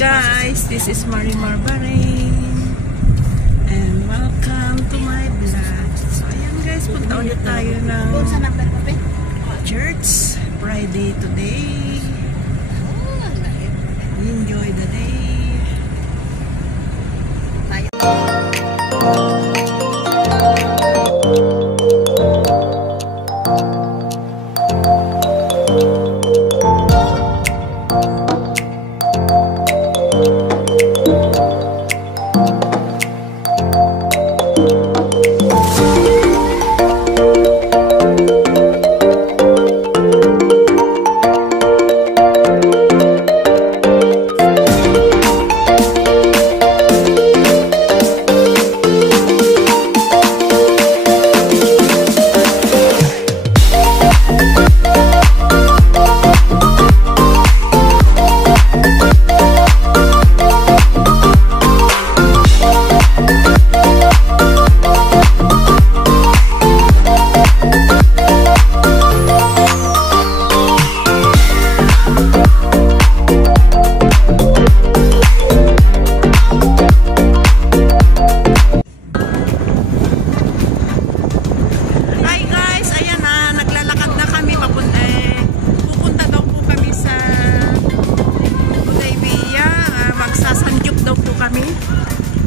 guys, this is Marimar Bahrain and welcome to my vlog. So ayan guys, punta ulit tayo ng church. Friday today. Enjoy the day.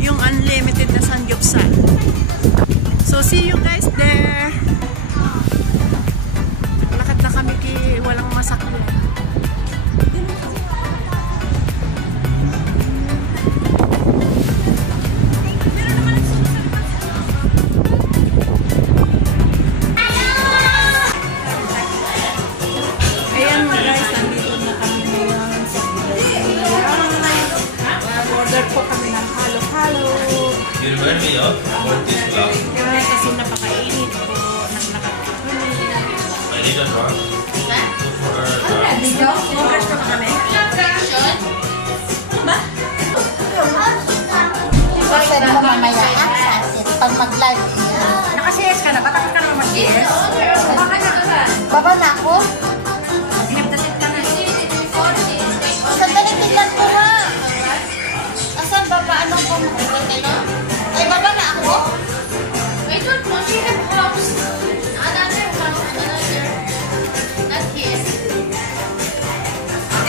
Yung unlimited na Sangyupsal. So see you guys there. Lakad na kami walang masakyan. Ayan guys, nandito na kami ngayon sa order po kami ng halo-halo. Kasi napakainit po. Naglakad po kami. Congress po kami. Ba? Pwede mo mamaya pag mag-live. Nakasiyes ka na? Ba't ka naman mag-yes? Baba na ako? Hinaptasit ka na. Sandali, tignan ko nga. Asan baba? Anong po? Ay, baba na ako? I don't know. She have house. Another house. Another. Not his.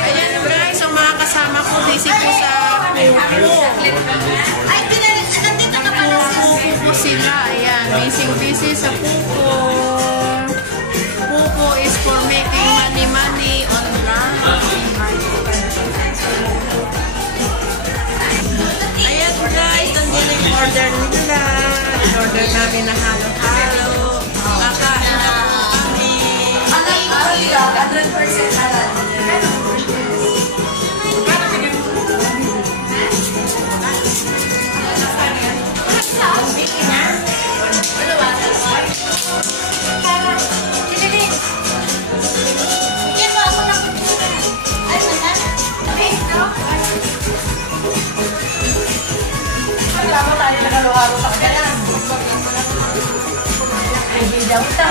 Ayan guys, ang mga kasama ko busy po sa pupo. Ay, nandito na pala Pupo sila. Ayan, busy sa pupo. Pupo is for making money online. Ayan guys, nandiyan yung order nila. In-order namin na halo-halo. Kakain na po kami. 100% halal. Halo-halo sa kanya. Hindi daw ito.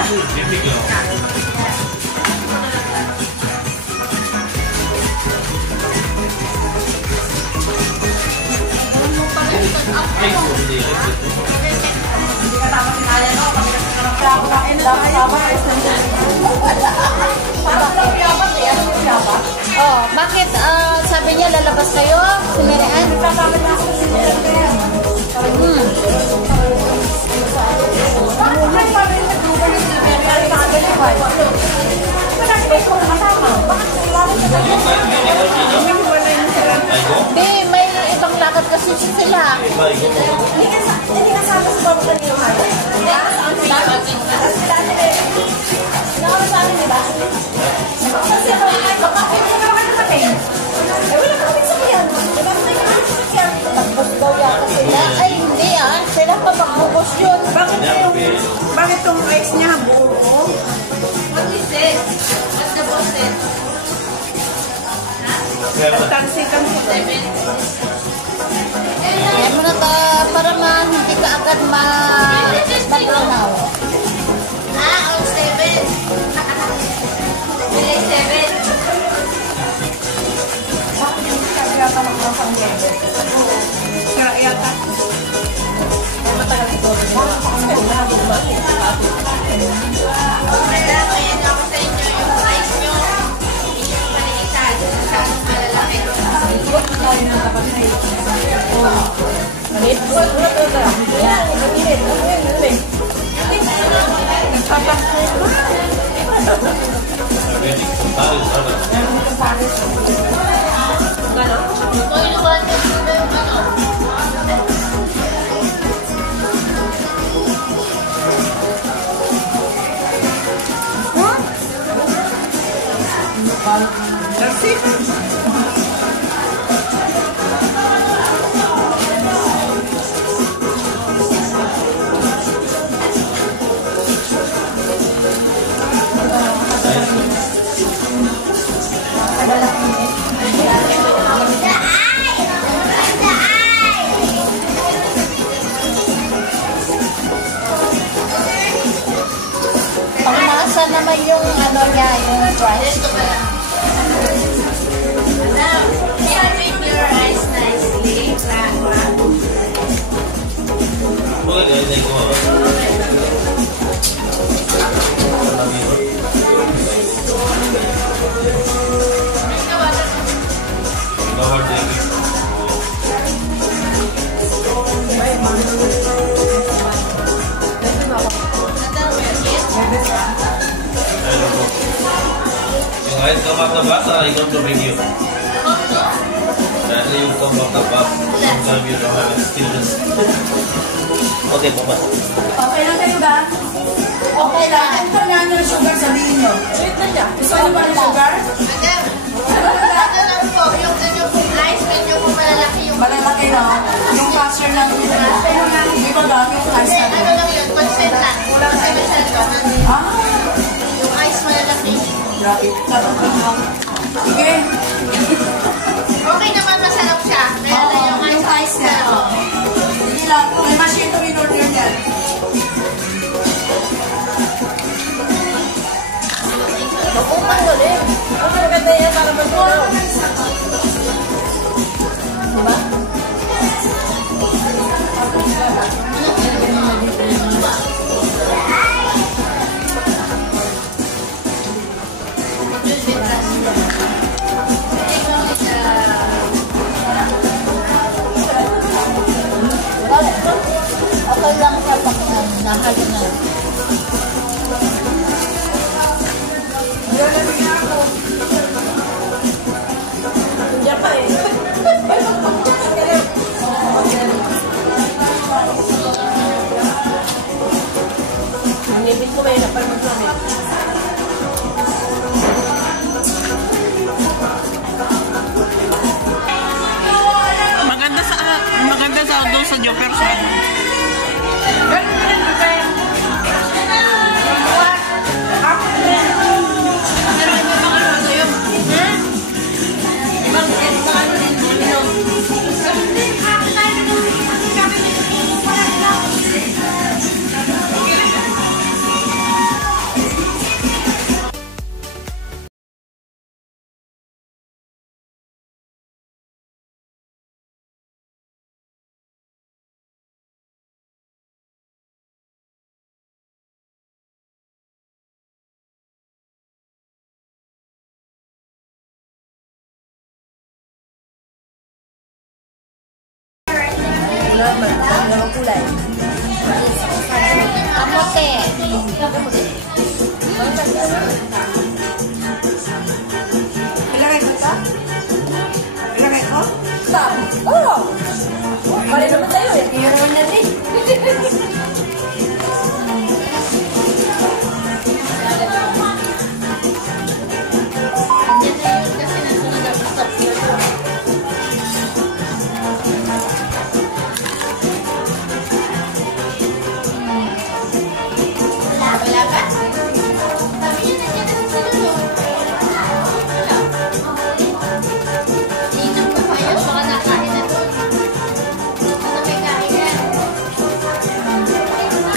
Oh, bakit sabi niya lalabas kayo? Si Marian? Hindi, may ibang lakad kasi sila. Hindi kasama sa baba kanina. Ay, hindi sila pa magbubos yun. Bakit itong ice niya buo? What is it? What's the boss said? Tansikan po. 7. Kaya mo na para hindi ka agad maglanaw. Ah, 7. Bilay 7. Bakit hindi ka agad maglanaw? Pangmasa naman yung ano niya, yung price. Sharing your eyes nicely. Yung ayat kamar tebak salah ikut ke video. Dan yung kamar tebak sabi yung kamar stillness. Okay, Papa. Okay lang kayo ba? Okay lang. Ito na yung sugar, sabihin nyo. Wait na niya. Gusto nyo ba yung sugar? Ito lang po, yung ganyan pong ice, medyo po malalaki yung... Malalaki na. Yung casher lang. Hindi ba dami yung ice Hindi, na? ano lang yun, consent lang. Kasi masyado. Ah! Yung ice malalaki. Grabe. Sige. Okay naman, masarap siya. Kaya Oo, lang yung yung ice ice na. Hindi lang. May machine to in-order yan. Mag-upan ko rin. Ang maganda yan para mag-upan. Diba? Okay lang sa pakyan. Nahalo na. Diyan pa eh. Nangipin ko may napal mag-comment. Maganda sa doon sa Joker sa ano. Kamote. Ilagay ko ito? Ilagay ko? Saan? Oo. Bali naman tayo eh. Hero na rin. Wala ba? Sabi niya nandiyan na sa lulo. Wala. Dito po kayo, baka nakain na doon. Ano may kain yan? Wala ba?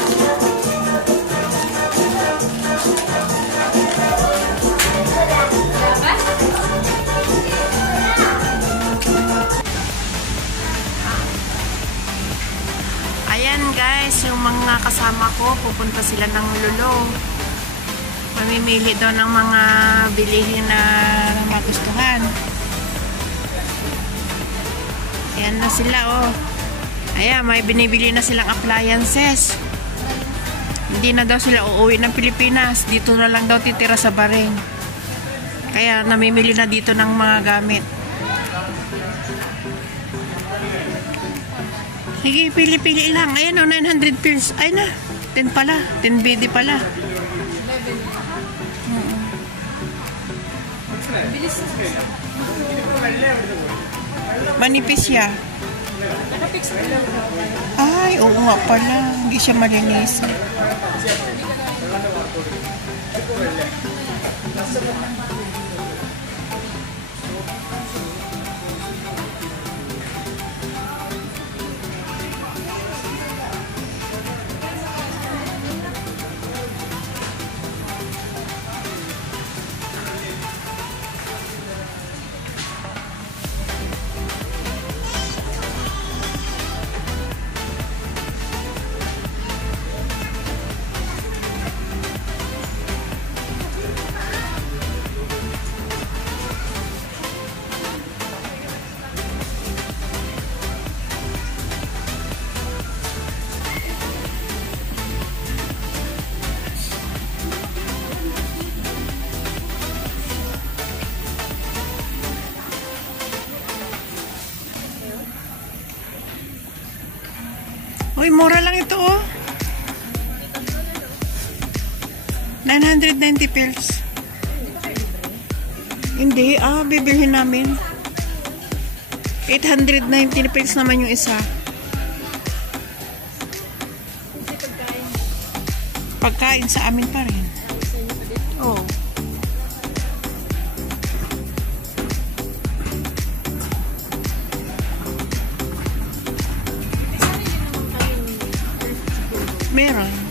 Ayan guys, yung mga kasama ko, pupunta sila ng Lulo. Mamimili daw ng mga bilihin na magustuhan. Ayan na sila, oh. Ayan, may binibili na silang appliances. Hindi na daw sila uuwi ng Pilipinas. Dito na lang daw titira sa Bahrain. Kaya namimili na dito ng mga gamit. Sige, pili-pili lang. Ayan, oh, 900 pills. Ay na, 10 pala. 10 BD pala. Manipis siya. Ay, oo nga pala. Hindi siya malinis. Uy, mura lang ito, oh. 990 pills. Hindi, bibilhin namin. 890 pills naman yung isa. Pagkain sa amin pa rin. Oh. Meron.